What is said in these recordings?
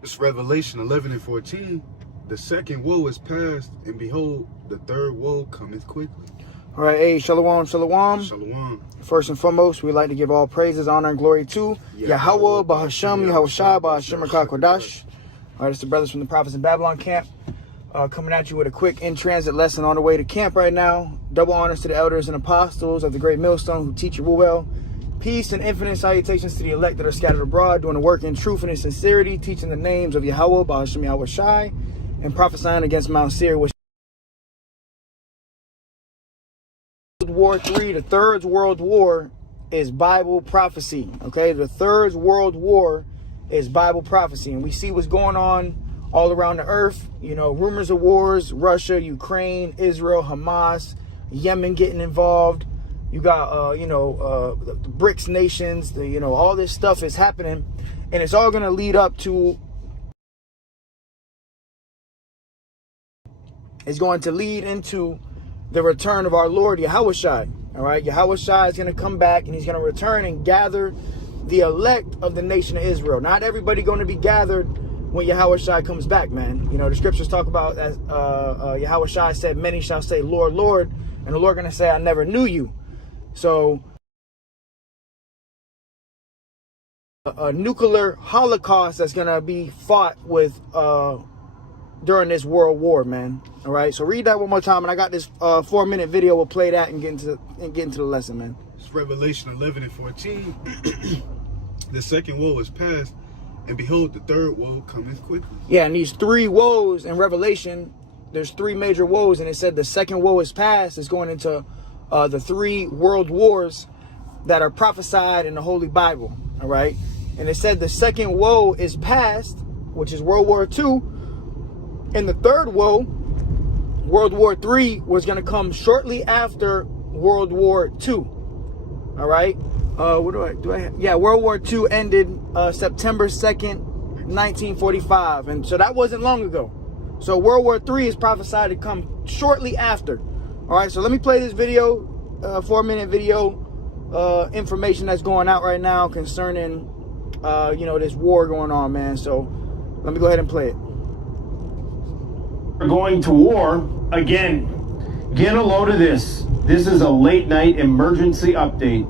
It's Revelation 11 and 14. The second woe is past, and behold, the third woe cometh quickly. All right, hey, shalom, shalom. Shalom. First and foremost, we'd like to give all praises, honor, and glory to Yahweh, Bahasham, Yahushua, Bahasham, Kodash. All right, it's the brothers from the Prophets in Babylon camp, coming at you with a quick in-transit lesson on the way to camp right now. Double honors to the elders and apostles of the great millstone who teach you well. Peace and infinite salutations to the elect that are scattered abroad, doing the work in truth and in sincerity, teaching the names of Yahweh, Bahasham, Yahushai, and prophesying against Mount Seir, which World War III, the Third World War, is Bible prophecy. Okay, the Third World War is Bible prophecy, and we see what's going on all around the earth. You know, rumors of wars: Russia, Ukraine, Israel, Hamas, Yemen getting involved. You got, the BRICS nations. All this stuff is happening, and it's all going to lead up to. It's going to lead into the return of our Lord Yahushai. All right, Yahushai is going to come back, and he's going to return and gather the elect of the nation of Israel. Not everybody going to be gathered when Yahushai comes back, man. You know, the scriptures talk about, as Yahushai said, many shall say, Lord, Lord, and the Lord going to say, I never knew you. So a nuclear holocaust that's going to be fought with during this world war, man. All right, so read that one more time, and I got this 4-minute video. We'll play that and get into the lesson, man. It's Revelation 11 and 14. The second woe is past, and behold, the third woe cometh quickly. Yeah, and these three woes in Revelation, there's three major woes, and it said the second woe is past. It's going into the 3 world wars that are prophesied in the Holy Bible. All right, and it said the second woe is past, which is World War II. And the third woe, World War III, was going to come shortly after World War II. All right. What do I have? Yeah, World War II ended September 2nd, 1945. And so that wasn't long ago. So World War III is prophesied to come shortly after. All right. So let me play this video, 4-minute video, information that's going out right now concerning, this war going on, man. So let me go ahead and play it. We're going to war again. Get a load of this. This is a late night emergency update.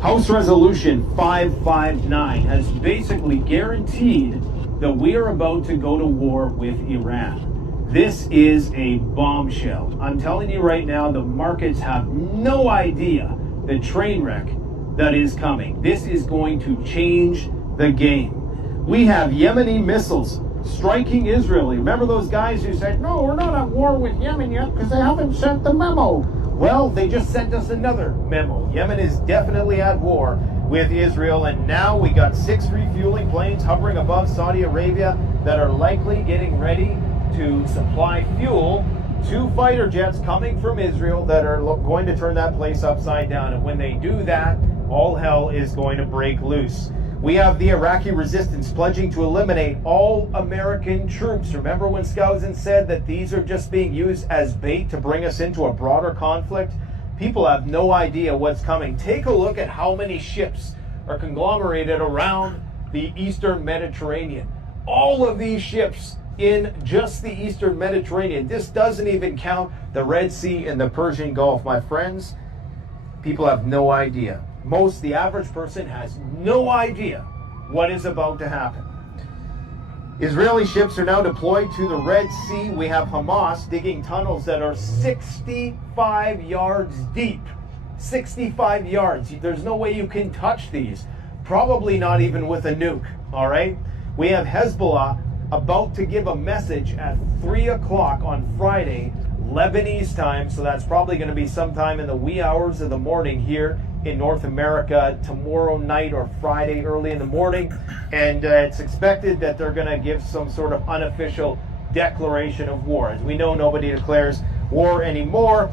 House Resolution 559 has basically guaranteed that we are about to go to war with Iran. This is a bombshell. I'm telling you right now, the markets have no idea the train wreck that is coming. This is going to change the game. We have Yemeni missiles striking Israel. Remember those guys who said, no, we're not at war with Yemen yet because they haven't sent the memo? Well, they just sent us another memo. Yemen is definitely at war with Israel, and now we got 6 refueling planes hovering above Saudi Arabia that are likely getting ready to supply fuel to fighter jets coming from Israel that are going to turn that place upside down. And when they do that, all hell is going to break loose. We have the Iraqi resistance pledging to eliminate all American troops. Remember when Skousen said that these are just being used as bait to bring us into a broader conflict? People have no idea what's coming. Take a look at how many ships are conglomerated around the Eastern Mediterranean. All of these ships in just the Eastern Mediterranean. This doesn't even count the Red Sea and the Persian Gulf, my friends. People have no idea. The average person has no idea what is about to happen. Israeli ships are now deployed to the Red Sea. We have Hamas digging tunnels that are 65 yards deep. 65 yards. There's no way you can touch these. Probably not even with a nuke, all right? We have Hezbollah about to give a message at 3 o'clock on Friday, Lebanese time, so that's probably going to be sometime in the wee hours of the morning here in North America tomorrow night or Friday early in the morning, and it's expected that they're going to give some sort of unofficial declaration of war. As we know, nobody declares war anymore.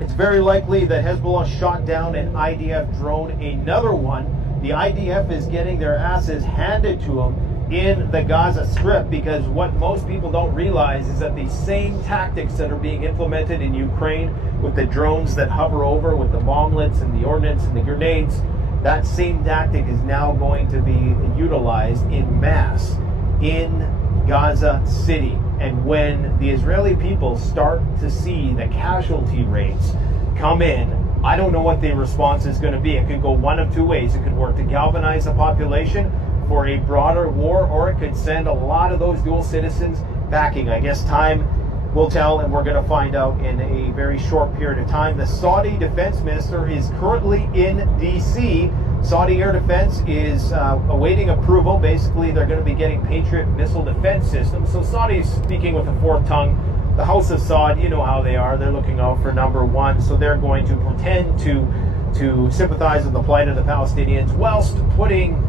It's very likely that Hezbollah shot down an IDF drone, another one. The IDF is getting their asses handed to them in the Gaza Strip, because what most people don't realize is that these same tactics that are being implemented in Ukraine with the drones that hover over, with the bomblets and the ordnance and the grenades, that same tactic is now going to be utilized in mass in Gaza City. And when the Israeli people start to see the casualty rates come in, I don't know what the response is going to be. It could go one of two ways. It could work to galvanize the population for a broader war, or it could send a lot of those dual citizens backing. I guess time will tell, and we're going to find out in a very short period of time. The Saudi defense minister is currently in D.C. Saudi Air Defense is awaiting approval. Basically, they're going to be getting Patriot missile defense systems. So Saudi's speaking with a fourth tongue. The House of Saud, you know how they are. They're looking out for number one. So they're going to pretend to sympathize with the plight of the Palestinians whilst putting,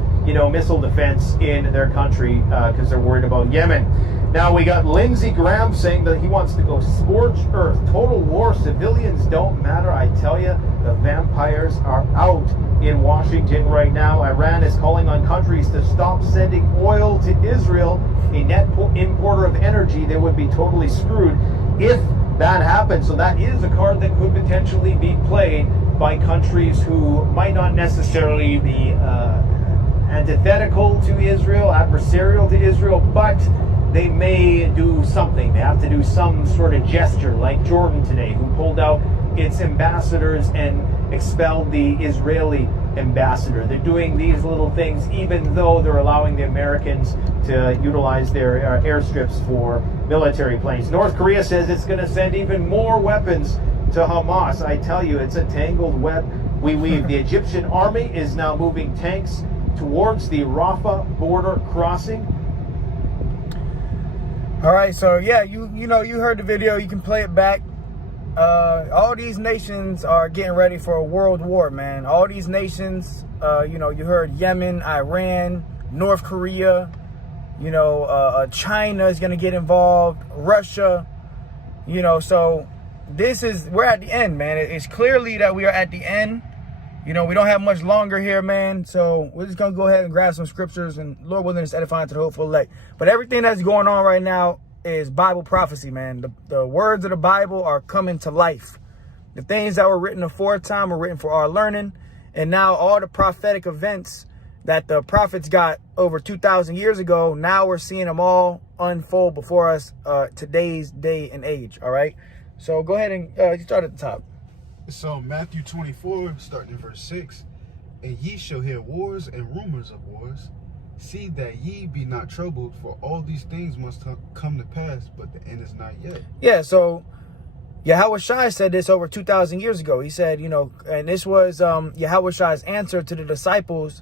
missile defense in their country because they're worried about Yemen. Now we got Lindsey Graham saying that he wants to go scorched earth, total war, civilians don't matter. I tell you, the vampires are out in Washington right now. Iran is calling on countries to stop sending oil to Israel, a net importer of energy. They would be totally screwed if that happens. So that is a card that could potentially be played by countries who might not necessarily be antithetical to Israel, adversarial to Israel, but they may do something. They have to do some sort of gesture, like Jordan today, who pulled out its ambassadors and expelled the Israeli ambassador. They're doing these little things even though they're allowing the Americans to utilize their airstrips for military planes. North Korea says it's going to send even more weapons to Hamas. I tell you, it's a tangled web we weave. The Egyptian army is now moving tanks towards the Rafah border crossing. All right, so yeah, you heard the video. You can play it back. All these nations are getting ready for a world war, man. All these nations, you heard Yemen, Iran, North Korea, China is going to get involved, Russia, so we're at the end, man. It's clearly that we are at the end. We don't have much longer here, man. So we're just going to go ahead and grab some scriptures, and Lord willing, it's edifying to the hopeful elect. But everything that's going on right now is Bible prophecy, man. The words of the Bible are coming to life. The things that were written aforetime were written for our learning. And now all the prophetic events that the prophets got over 2,000 years ago, now we're seeing them all unfold before us today's day and age, all right? So go ahead and start at the top. So Matthew 24, starting in verse 6, and ye shall hear wars and rumors of wars. See that ye be not troubled, for all these things must come to pass, but the end is not yet. Yeah, so Yahweh Shai said this over 2,000 years ago. He said, and this was Yahweh Shai's answer to the disciples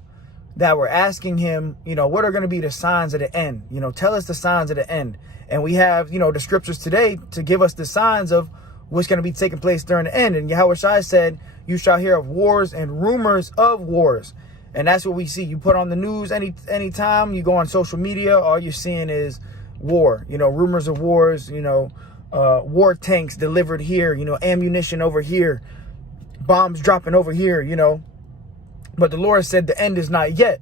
that were asking him, what are going to be the signs of the end? Tell us the signs of the end. And we have, the scriptures today to give us the signs of what's going to be taking place during the end. And Yahweh Shai said, you shall hear of wars and rumors of wars. And that's what we see. You put on the news anytime you go on social media, all you're seeing is war, rumors of wars, war tanks delivered here, ammunition over here, bombs dropping over here, But the Lord said the end is not yet.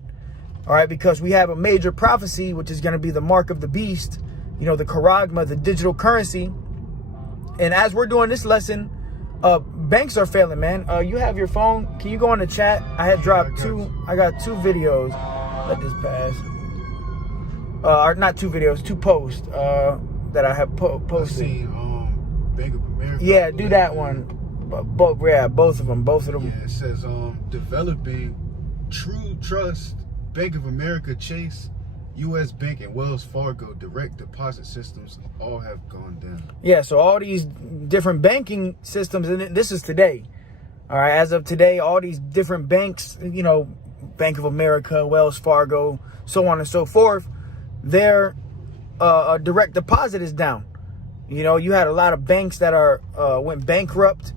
All right, because we have a major prophecy, which is going to be the mark of the beast, the charagma, the digital currency. And as we're doing this lesson, banks are failing, man. You have your phone. Can you go on the chat? I had dropped I got two videos. Let this pass. Or not two videos, two posts that I have posted. I seen Bank of America. Yeah, do that one. Both of them. Yeah, it says developing True Trust, Bank of America, Chase, U.S. Bank, and Wells Fargo direct deposit systems all have gone down. Yeah, so all these different banking systems, and this is today. All right, as of today, all these different banks, Bank of America, Wells Fargo, so on and so forth, their direct deposit is down. You had a lot of banks that went bankrupt.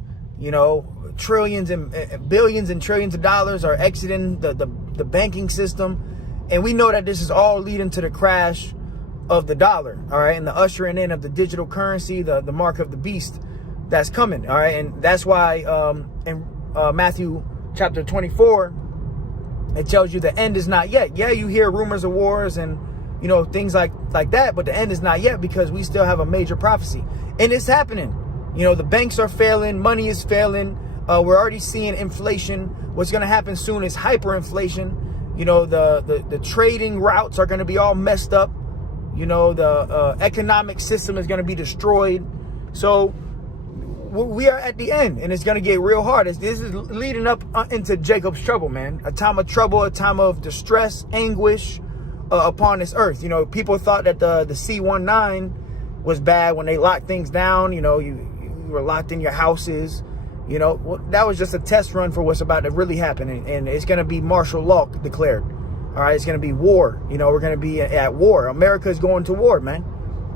Trillions and billions and trillions of dollars are exiting the banking system. And we know that this is all leading to the crash of the dollar, all right, and the ushering in of the digital currency, the mark of the beast that's coming, all right? And that's why in Matthew chapter 24, it tells you the end is not yet. Yeah, you hear rumors of wars and, things like that, but the end is not yet because we still have a major prophecy. And it's happening. The banks are failing, money is failing. We're already seeing inflation. What's going to happen soon is hyperinflation. The trading routes are going to be all messed up. You know, the economic system is going to be destroyed. So we are at the end, and it's going to get real hard. This is leading up into Jacob's trouble, man. A time of trouble, a time of distress, anguish upon this earth. You know, people thought that the C-19 was bad when they locked things down. You know, you were locked in your houses. You know, well, that was just a test run for what's about to really happen. And it's going to be martial law declared. All right, it's going to be war. You know, we're going to be at war. America is going to war, man.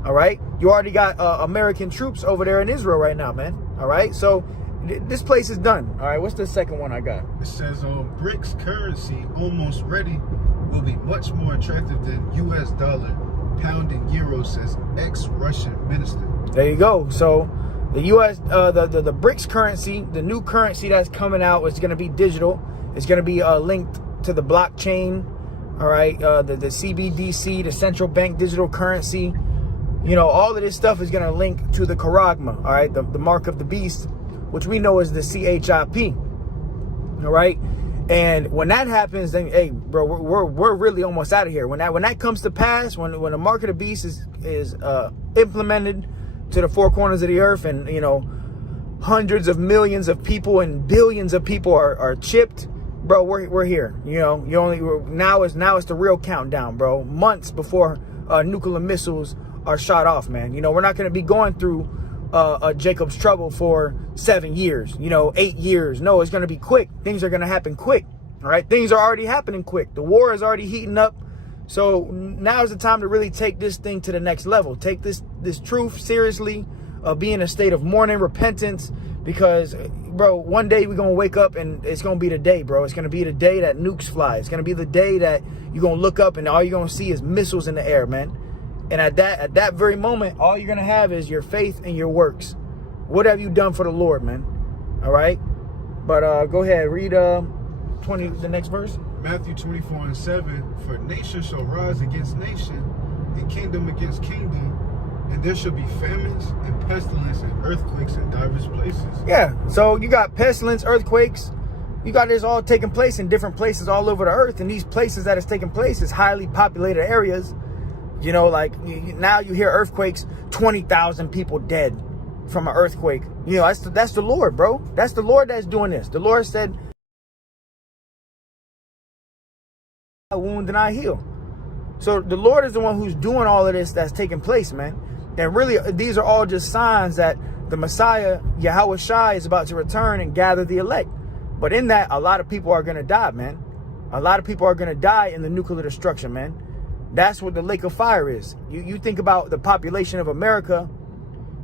All right, you already got American troops over there in Israel right now, man. All right, so this place is done. All right, what's the second one I got? It says BRICS currency almost ready will be much more attractive than US dollar, pound and euro, says ex-Russian minister. There you go. So the US, the BRICS currency, the new currency that's coming out is going to be digital. It's going to be linked to the blockchain. All right, the CBDC, the central bank digital currency. You know, all of this stuff is going to link to the charagma, all right, the mark of the beast, which we know is the CHIP, all right? And when that happens, then, hey, bro, we're really almost out of here. When that comes to pass, when the mark of the beast is implemented to the four corners of the earth, and, you know, hundreds of millions of people and billions of people are chipped, bro, we're here. You know, now it's the real countdown, bro. Months before nuclear missiles are shot off, man. You know, we're not going to be going through Jacob's trouble for 7 years, you know, 8 years. No, it's going to be quick. Things are going to happen quick. All right. Things are already happening quick. The war is already heating up. So now is the time to really take this thing to the next level. Take this truth seriously. Be in a state of mourning, repentance, because, bro, one day we're going to wake up and it's going to be the day, bro. It's going to be the day that nukes fly. It's going to be the day that you're going to look up and all you're going to see is missiles in the air, man. And at that very moment, all you're going to have is your faith and your works. What have you done for the Lord, man? All right. But go ahead, read the next verse. Matthew 24:7, for nation shall rise against nation, and kingdom against kingdom, and there shall be famines and pestilence and earthquakes in diverse places. Yeah, so you got pestilence, earthquakes. You got this all taking place in different places all over the earth. And these places that it's taking place is highly populated areas. You know, like now you hear earthquakes, 20,000 people dead from an earthquake. You know, that's the Lord, bro. That's the Lord that's doing this. The Lord said, I wound and I heal. So the Lord is the one who's doing all of this that's taking place, man. And really, these are all just signs that the Messiah, Yahweh Shai, is about to return and gather the elect. But in that, a lot of people are going to die, man. A lot of people are going to die in the nuclear destruction, man. That's what the lake of fire is. You think about the population of America,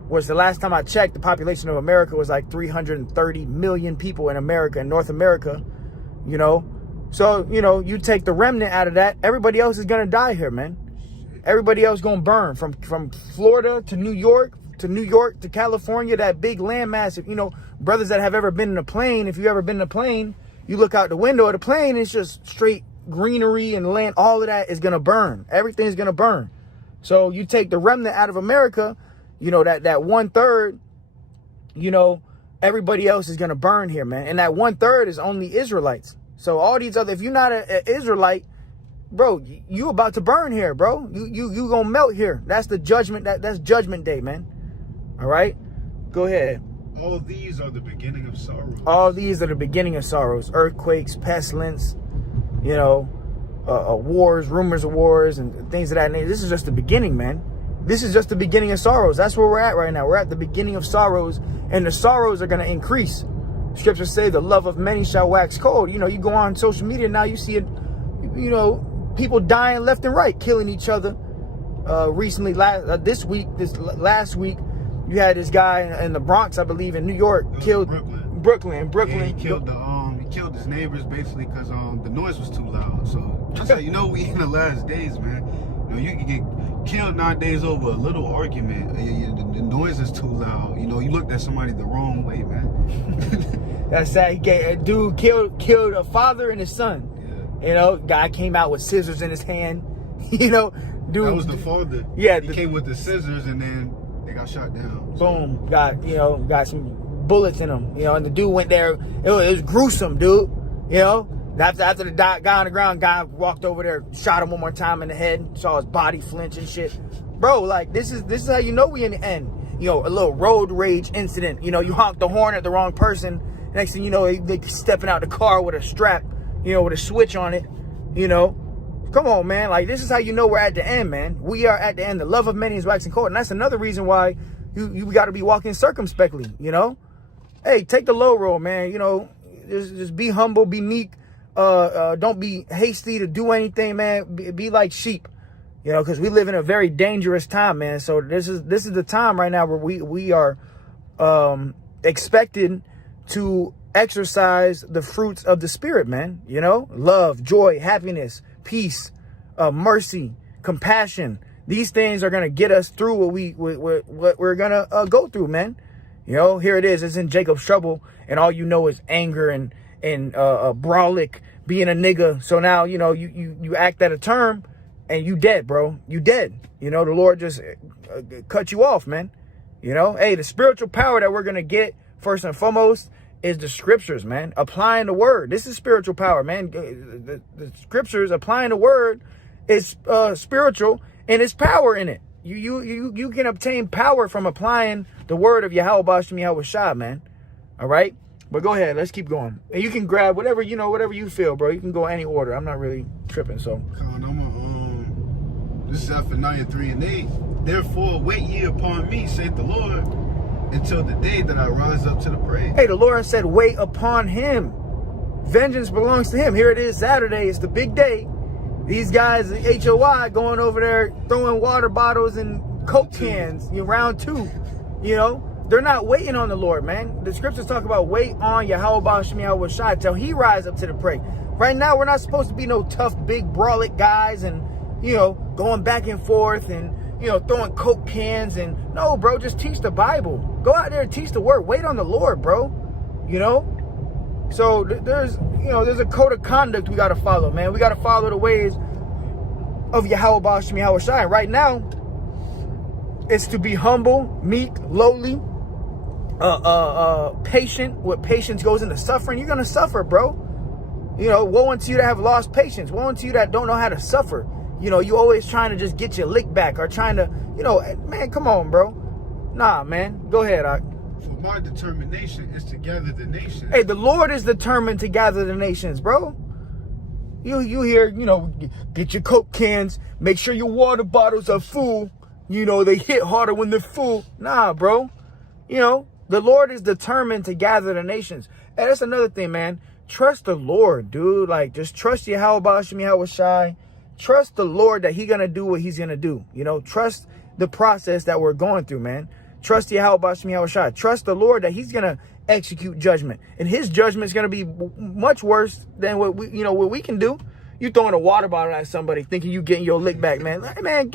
was the last time I checked, the population of America was like 330 million people in America, in North America, you know. So, you know, you take the remnant out of that, everybody else is going to die here, man. Everybody else going to burn from Florida to New York to California, that big landmass. If, you know, brothers that have ever been in a plane, if you've ever been in a plane, you look out the window of the plane, it's just straight greenery and land. All of that is going to burn. Everything is going to burn. So you take the remnant out of America, you know, that 1/3, you know, everybody else is going to burn here, man. And that 1/3 is only Israelites. So all these other, if you're not an Israelite, bro, you about to burn here, bro. You going to melt here. That's the judgment. That's judgment day, man. All right. Go ahead. All these are the beginning of sorrows. All these are the beginning of sorrows. Earthquakes, pestilence, you know, wars, rumors of wars, and things of that nature. This is just the beginning, man. This is just the beginning of sorrows. That's where we're at right now. We're at the beginning of sorrows, and the sorrows are going to increase. Scriptures say the love of many shall wax cold. You know, you go on social media now, you see it, you know, people dying left and right, killing each other. Recently, last week, you had this guy in the Bronx, I believe, in New York, killed Brooklyn. Yeah, he killed his neighbors basically because the noise was too loud. So just so you know, we in the last days, man. You know, you can get killed nowadays over a little argument. The noise is too loud. You know, you looked at somebody the wrong way, man. That's sad. A dude killed a father and his son. Yeah. You know, guy came out with scissors in his hand. You know, dude. That was the father. Yeah, he came with the scissors and then they got shot down. Boom. Got some bullets in him. You know, and the dude went there. It was gruesome, dude. You know, After the guy on the ground, guy walked over there, shot him one more time in the head, saw his body flinch and shit. Bro, like, this is how you know we in the end. You know, a little road rage incident. You know, you honk the horn at the wrong person. Next thing you know, they stepping out the car with a strap, you know, with a switch on it. You know, come on, man. Like, this is how you know we're at the end, man. We are at the end. The love of many is waxing cold. And that's another reason why you got to be walking circumspectly, you know. Hey, take the low road, man. You know, just be humble, be meek. Don't be hasty to do anything, man. Be like sheep, you know, because we live in a very dangerous time, man. So this is the time right now where we are expected to exercise the fruits of the Spirit, man. You know, love, joy, happiness, peace, mercy, compassion. These things are gonna get us through what we're gonna go through, man. You know, here it is. It's in Jacob's trouble, and all you know is anger and brawlic, being a nigga. So now, you know, you act at a term and you dead, bro. You dead. You know, the Lord just cut you off, man. You know, hey, the spiritual power that we're going to get first and foremost is the scriptures, man. Applying the word. This is spiritual power, man. The scriptures, applying the word is spiritual, and it's power in it. You can obtain power from applying the word of Yahweh Bashem Yahweh Shah, man. All right. But go ahead, let's keep going. And you can grab whatever, you know, whatever you feel, bro. You can go any order. I'm not really tripping, so. This is Zephaniah 3:8. Therefore, wait ye upon me, saith the Lord, until the day that I rise up to the praise. Hey, the Lord said, wait upon him. Vengeance belongs to him. Here it is, Saturday. It's the big day. These guys at HOI going over there throwing water bottles and Coke cans in round 2, you know. They're not waiting on the Lord, man. The scriptures talk about wait on Yahweh Bashem Yahweh Shai till he rise up to the prey. Right now, we're not supposed to be no tough, big, brawlic guys and, you know, going back and forth and, you know, throwing Coke cans. And no, bro, just teach the Bible. Go out there and teach the word. Wait on the Lord, bro. You know? So there's a code of conduct we got to follow, man. We got to follow the ways of Yahweh Bashem Yahweh Shai. Right now, it's to be humble, meek, lowly, patient. What patience goes into suffering, you're gonna suffer, bro. You know, woe unto you that have lost patience. Woe unto you that don't know how to suffer. You know, you always trying to just get your lick back or trying to, you know, man, come on, bro. Nah, man, go ahead. For my determination is to gather the nations. Hey, the Lord is determined to gather the nations, bro. You hear, you know, get your Coke cans, make sure your water bottles are full. You know, they hit harder when they're full. Nah, bro. You know, the Lord is determined to gather the nations. And that's another thing, man. Trust the Lord, dude. Like, just trust Yahweh Bashem Yahweh Shai. Trust the Lord that he's going to do what he's going to do. You know, trust the process that we're going through, man. Trust Yahweh Bashem Yahweh Shai. Trust the Lord that he's going to execute judgment. And his judgment is going to be much worse than what we can do. You throwing a water bottle at somebody thinking you getting your lick back, man. Hey, man,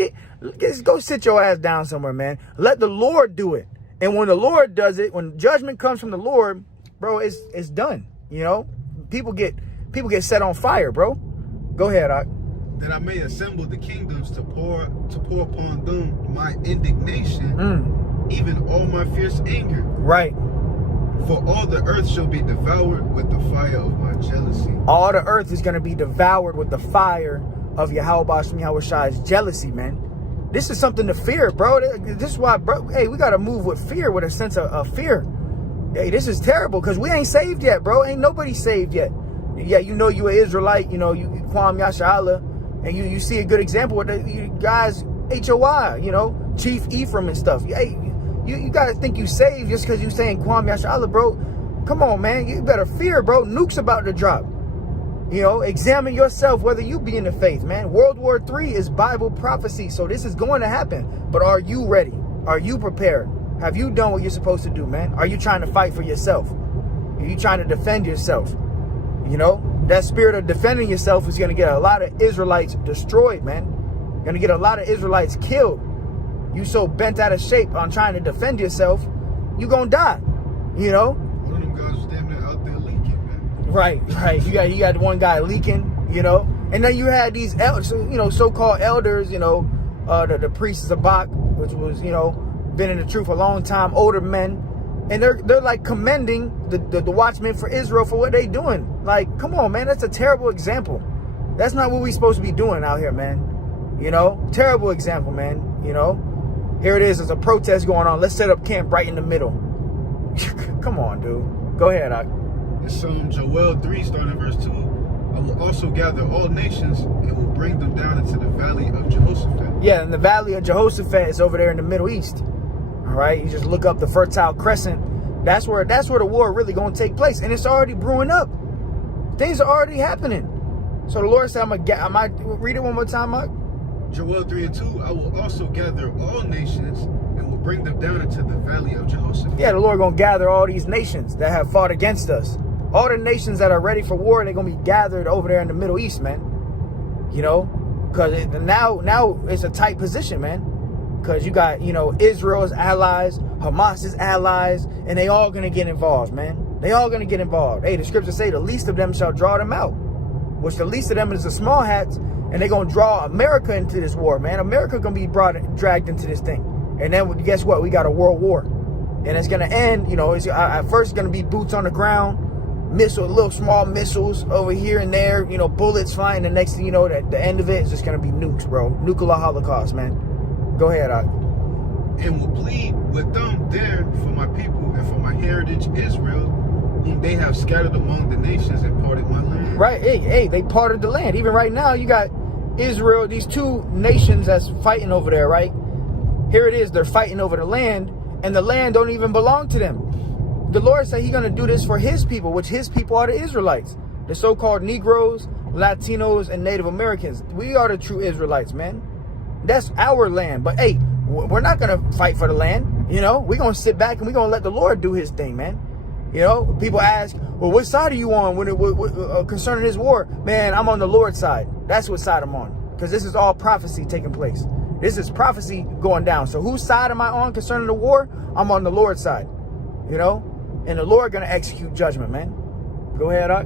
go sit your ass down somewhere, man. Let the Lord do it. And when the Lord does it, when judgment comes from the Lord, bro, it's done. You know, people get set on fire, bro. Go ahead, Ak. That I may assemble the kingdoms to pour upon them my indignation, even all my fierce anger. Right. For all the earth shall be devoured with the fire of my jealousy. All the earth is going to be devoured with the fire of Yahweh Bashem Yahweh Shai's jealousy, man. This is something to fear, bro. This is why, bro, hey, we got to move with fear, with a sense of fear. Hey, this is terrible because we ain't saved yet, bro. Ain't nobody saved yet. Yeah, you know you an Israelite, you know, you Kwam Yashala, and you see a good example with the guys, HOI, you know, Chief Ephraim and stuff. Hey, you got to think you saved just because you saying Kwam Yashala, bro. Come on, man. You better fear, bro. Nuke's about to drop. You know, examine yourself whether you be in the faith, man. World War III is Bible prophecy, so this is going to happen. But are you ready? Are you prepared? Have you done what you're supposed to do, man? Are you trying to fight for yourself? Are you trying to defend yourself? You know, that spirit of defending yourself is going to get a lot of Israelites destroyed, man. Going to get a lot of Israelites killed. You so bent out of shape on trying to defend yourself, you going to die, you know? One of them guys was damn near out there leaking, man. Right. You got one guy leaking, you know? And then you had these, you know, so-called elders, you know, the priests of Zabak, which was, you know, been in the truth a long time, older men, And they're like commending the watchmen for Israel for what they doing. Like, come on, man, that's a terrible example. That's not what we supposed to be doing out here, man. You know, terrible example, man. You know, here it is. There's a protest going on. Let's set up camp right in the middle. Come on, dude. Go ahead, Doc. It's Joel 3, starting verse 2. I will also gather all nations and will bring them down into the valley of Jehoshaphat. Yeah, and the valley of Jehoshaphat is over there in the Middle East. All right, you just look up the Fertile Crescent. That's where the war really gonna take place, and it's already brewing up. Things are already happening. So the Lord said, I might read it one more time, Mark. Joel 3 and 2. I will also gather all nations and will bring them down into the valley of Jehoshaphat. Yeah, the Lord gonna gather all these nations that have fought against us. All the nations that are ready for war, they're gonna be gathered over there in the Middle East, man. You know, because now it's a tight position, man. Because you got, you know, Israel's allies, Hamas's allies, and they all gonna get involved, man. They all gonna get involved. Hey, the scriptures say the least of them shall draw them out. Which the least of them is the small hats, and they're gonna draw America into this war, man. America gonna be dragged into this thing. And then guess what? We got a world war. And it's gonna end, you know, it's at first gonna be boots on the ground, little small missiles over here and there, you know, bullets flying. The next thing you know, the end of it is just gonna be nukes, bro. Nuclear holocaust, man. Go ahead, and will plead with them there for my people and for my heritage Israel, whom they have scattered among the nations and parted my land. Right, hey, they parted the land. Even right now, you got Israel, these two nations that's fighting over there, right? Here it is, they're fighting over the land, and the land don't even belong to them. The Lord said he's going to do this for his people, which his people are the Israelites. The so-called Negroes, Latinos, and Native Americans. We are the true Israelites, man. That's our land. But hey, we're not going to fight for the land. You know, we're going to sit back and we're going to let the Lord do his thing, man. You know, people ask, well, what side are you on when concerning this war? Man, I'm on the Lord's side. That's what side I'm on. Because this is all prophecy taking place. This is prophecy going down. So whose side am I on concerning the war? I'm on the Lord's side. You know, and the Lord going to execute judgment, man. Go ahead, Doc.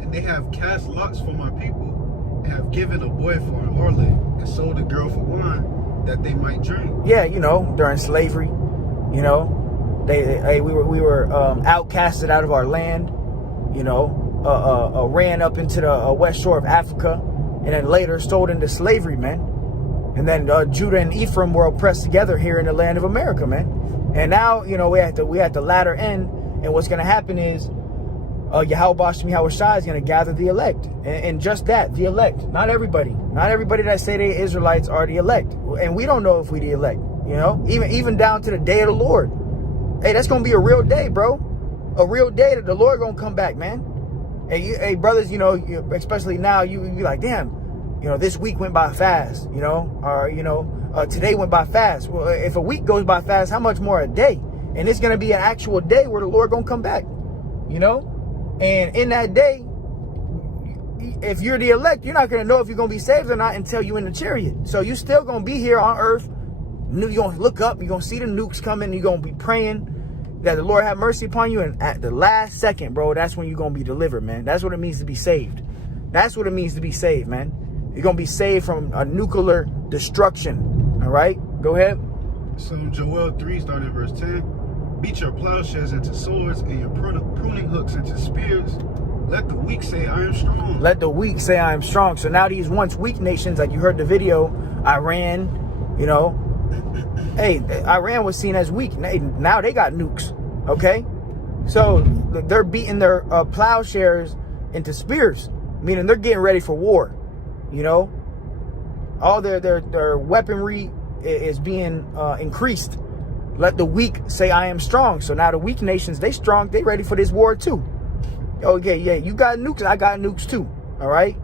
And they have cast lots for my people, and have given a boy for an harlot, and sold a girl for wine, that they might drink. Yeah, you know, during slavery, you know, we were outcasted out of our land, you know, ran up into the west shore of Africa, and then later sold into slavery, man. And then Judah and Ephraim were oppressed together here in the land of America, man. And now, you know, we at the latter end, and what's going to happen is Yahweh Shai is going to gather the elect. And just that, the elect. Not everybody that say they Israelites are the elect. And we don't know if we the elect, you know, even down to the day of the Lord. Hey, that's going to be a real day, bro. A real day that the Lord going to come back, man. Hey, brothers, you know, especially now, you be like, damn, you know, this week went by fast, you know, or, you know, today went by fast. Well, if a week goes by fast, how much more a day? And it's going to be an actual day where the Lord going to come back, you know? And in that day, if you're the elect, you're not going to know if you're going to be saved or not until you're in the chariot. So you still going to be here on earth. You're going to look up. You're going to see the nukes coming. You're going to be praying that the Lord have mercy upon you. And at the last second, bro, that's when you're going to be delivered, man. That's what it means to be saved. That's what it means to be saved, man. You're going to be saved from a nuclear destruction. All right? Go ahead. So Joel 3, starting at verse 10. Beat your plowshares into swords and your pruning hooks into spears. Let the weak say, I am strong. Let the weak say, I am strong. So now these once weak nations, like you heard the video, Iran, you know, hey, Iran was seen as weak. Now they got nukes, okay? So they're beating their plowshares into spears, meaning they're getting ready for war, you know? All their weaponry is being increased. Let the weak say, I am strong. So now the weak nations, they strong. They ready for this war too. Okay, yeah, you got nukes. I got nukes too. All right?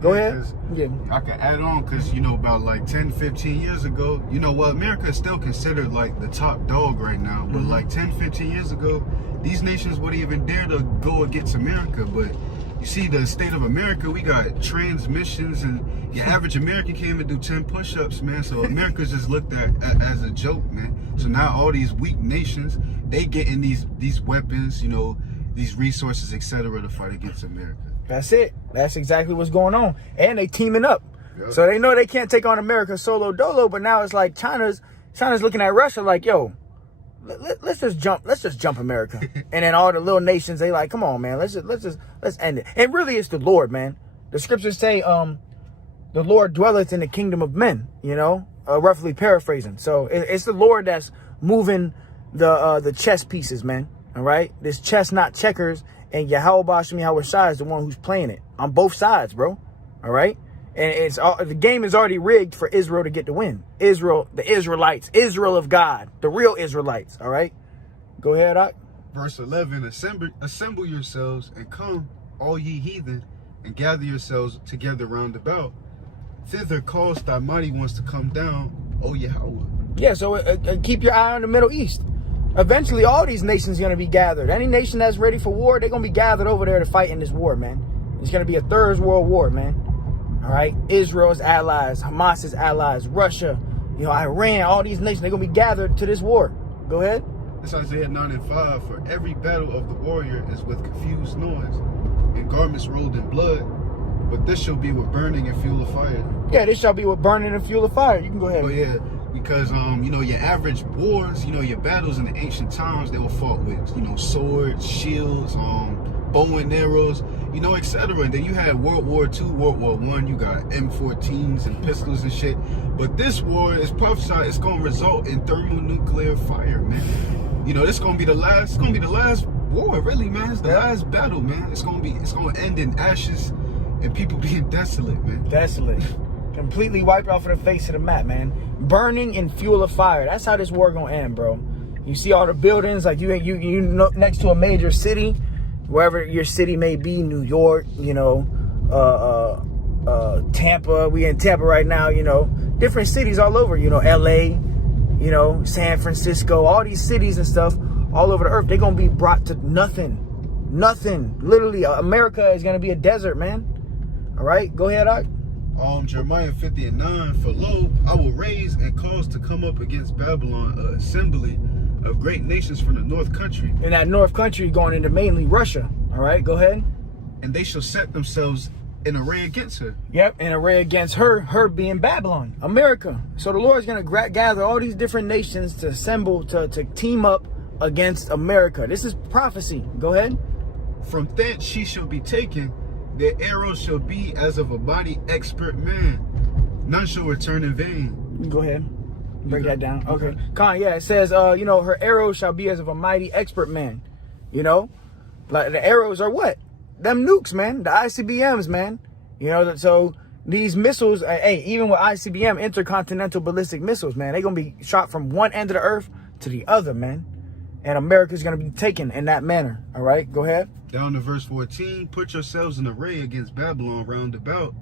Go ahead. Yeah. I can add on because, you know, about like 10, 15 years ago, you know, well, America is still considered like the top dog right now. But like 10, 15 years ago, these nations wouldn't even dare to go against America. But you see, the state of America, we got transmissions, and your average American can't even do 10 push-ups, man. So America's just looked at as a joke, man. So now all these weak nations, they getting these weapons, you know, these resources, etc., to fight against America. That's it. That's exactly what's going on. And they teaming up. Yep. So they know they can't take on America solo dolo, but now it's like China's looking at Russia like, yo, let's just jump America. And then all the little nations, they like, come on, man, let's end it. And really, it's the Lord, man. The scriptures say, the Lord dwelleth in the kingdom of men, you know, roughly paraphrasing. So it's the Lord that's moving the chess pieces, man. All right. This chess, not checkers. And Yahweh Bashem Yahweh Shai is the one who's playing it on both sides, bro. All right. And the game is already rigged for Israel to get the win. Israel, the Israelites, Israel of God, the real Israelites. All right. Go ahead, Doc. Verse 11, assemble yourselves and come, all ye heathen, and gather yourselves together round about. Thither cause thy mighty ones to come down, O Yahweh. Yeah, so keep your eye on the Middle East. Eventually, all these nations are going to be gathered. Any nation that's ready for war, they're going to be gathered over there to fight in this war, man. It's going to be a third world war, man. All right? Israel's allies, Hamas's allies, Russia, you know, Iran, all these nations, they're going to be gathered to this war. Go ahead. This Isaiah 9:5, for every battle of the warrior is with confused noise, and garments rolled in blood, but this shall be with burning and fuel of fire. Yeah, this shall be with burning and fuel of fire. You can go ahead. Oh yeah, because you know, your average wars, you know, your battles in the ancient times, they were fought with, you know, swords, shields, bow and arrows, you know, etc. And then you had World War II, World War I, you got M14s and pistols and shit. But this war is prophesied, it's gonna result in thermonuclear fire, man. You know, it's gonna be the last war, really, man. It's the last battle, man. It's gonna end in ashes and people being desolate, man. Desolate. Completely wiped off of the face of the map, man. Burning in fuel of fire. That's how this war gonna end, bro. You see all the buildings, like you know, next to a major city, wherever your city may be, New York, you know, Tampa. We in Tampa right now, you know, different cities all over, you know, LA, you know, San Francisco, all these cities and stuff all over the earth. They're gonna be brought to nothing. Literally, America is gonna be a desert, man. All right, go ahead, Doc. Jeremiah 50:9, for lo, I will raise and cause to come up against Babylon an assembly of great nations from the north country. And that north country going into mainly Russia. All right, go ahead. And they shall set themselves in array against her. Yep, in array against her being Babylon, America. So the Lord's going to gather all these different nations to assemble, to team up against America. This is prophecy. Go ahead. From thence she shall be taken. Their arrows shall be as of a mighty expert man. None shall return in vain. Go ahead. Break that down. Okay. Yeah, it says, you know, her arrows shall be as of a mighty expert man. You know, like the arrows are what? Them nukes, man. The ICBMs, man. You know, so these missiles, hey, even with ICBM, intercontinental ballistic missiles, man, they're going to be shot from one end of the earth to the other, man. And America's going to be taken in that manner. All right, go ahead. Down to verse 14, put yourselves in array against Babylon round about.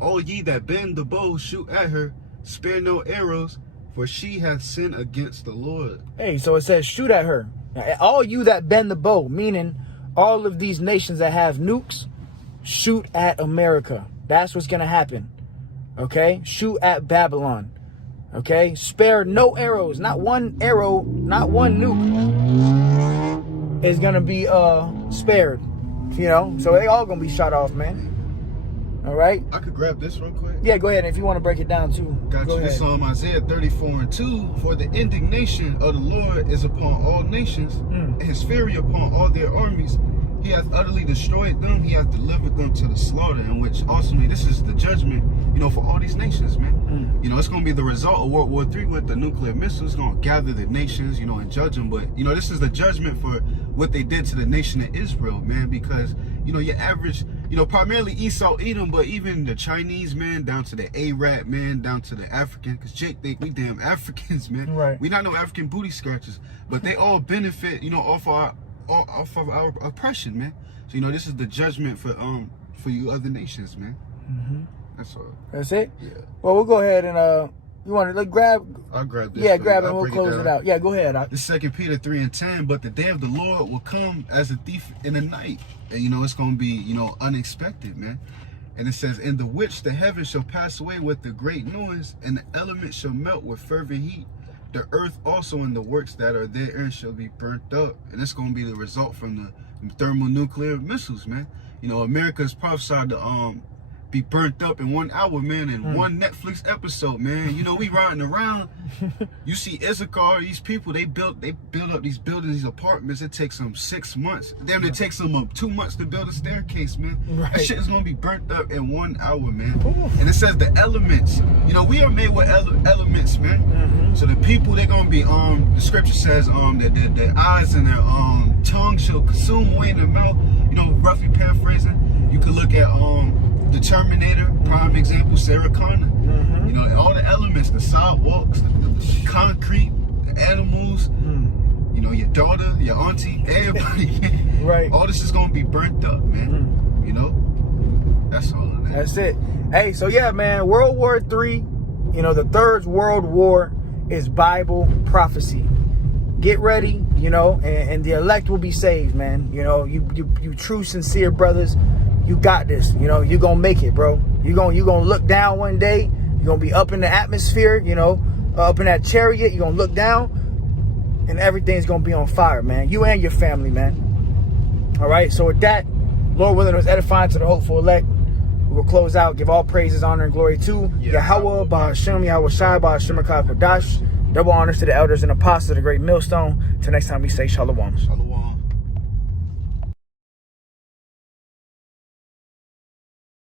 All ye that bend the bow, shoot at her, spare no arrows, for she hath sinned against the Lord. Hey, so it says shoot at her. Now, all you that bend the bow, meaning all of these nations that have nukes, shoot at America. That's what's going to happen. Okay? Shoot at Babylon. Okay? Spare no arrows. Not one arrow, not one nuke is going to be spared. You know? So they all going to be shot off, man. All right? I could grab this real quick. Yeah, go ahead. If you want to break it down too. Got you. This Isaiah 34:2. For the indignation of the Lord is upon all nations, and his fury upon all their armies. He hath utterly destroyed them. He hath delivered them to the slaughter. In which ultimately, this is the judgment, you know, for all these nations, man. You know, it's going to be the result of World War III with the nuclear missiles. It's going to gather the nations, you know, and judge them. But, you know, this is the judgment for what they did to the nation of Israel, man. Because, you know, your average, you know, primarily Esau, Edom, but even the Chinese, man, down to the Arab, man, down to the African. Because Jake think we damn Africans, man. Right. We not no African booty scratchers. But they all benefit, you know, off of our oppression, man. So, you know, this is the judgment for you other nations, man. That's all. That's it? Yeah. Well, we'll go ahead and you want to grab? I'll grab this. Yeah, grab it and we'll close it out. Yeah, go ahead. This 2 Peter 3:10. But the day of the Lord will come as a thief in the night, and you know it's gonna be, you know, unexpected, man. And it says, in the which the heavens shall pass away with the great noise, and the elements shall melt with fervent heat. The earth also and the works that are therein shall be burnt up. And it's going to be the result from the thermonuclear missiles, man. You know, America's prophesied to be burnt up in 1 hour, man, in one Netflix episode, man. You know, we riding around. You see Issachar, these people, they build up these buildings, these apartments. It takes them 6 months. Damn, it takes them 2 months to build a staircase, man. Right. That shit is gonna be burnt up in 1 hour, man. Oof. And it says the elements. You know, we are made with elements, man. So the people, they're gonna be the scripture says that their eyes and their tongue shall consume away in their mouth. You know, roughly paraphrasing. You could look at the Terminator, prime example, Sarah Connor. You know, all the elements, the sidewalks, the concrete, the animals, you know, your daughter, your auntie, everybody. Right. All this is gonna be burnt up, man. You know? That's all it is. That's it. Hey, so yeah, man, World War III, you know, the third world war is Bible prophecy. Get ready, you know, and the elect will be saved, man. You know, you true, sincere brothers, you got this. You know, you're gonna make it, bro. You're gonna look down one day. You're gonna be up in the atmosphere, you know, up in that chariot. You're gonna look down, and everything's gonna be on fire, man. You and your family, man. All right. So with that, Lord willing, it was edifying to the hopeful elect. We will close out. Give all praises, honor, and glory to Yahweh, Bahashem, Yahweh Shai, Bahashem, Kodash. Double honors to the elders and apostles of the great millstone. Till next time, we say shalom. Shalom.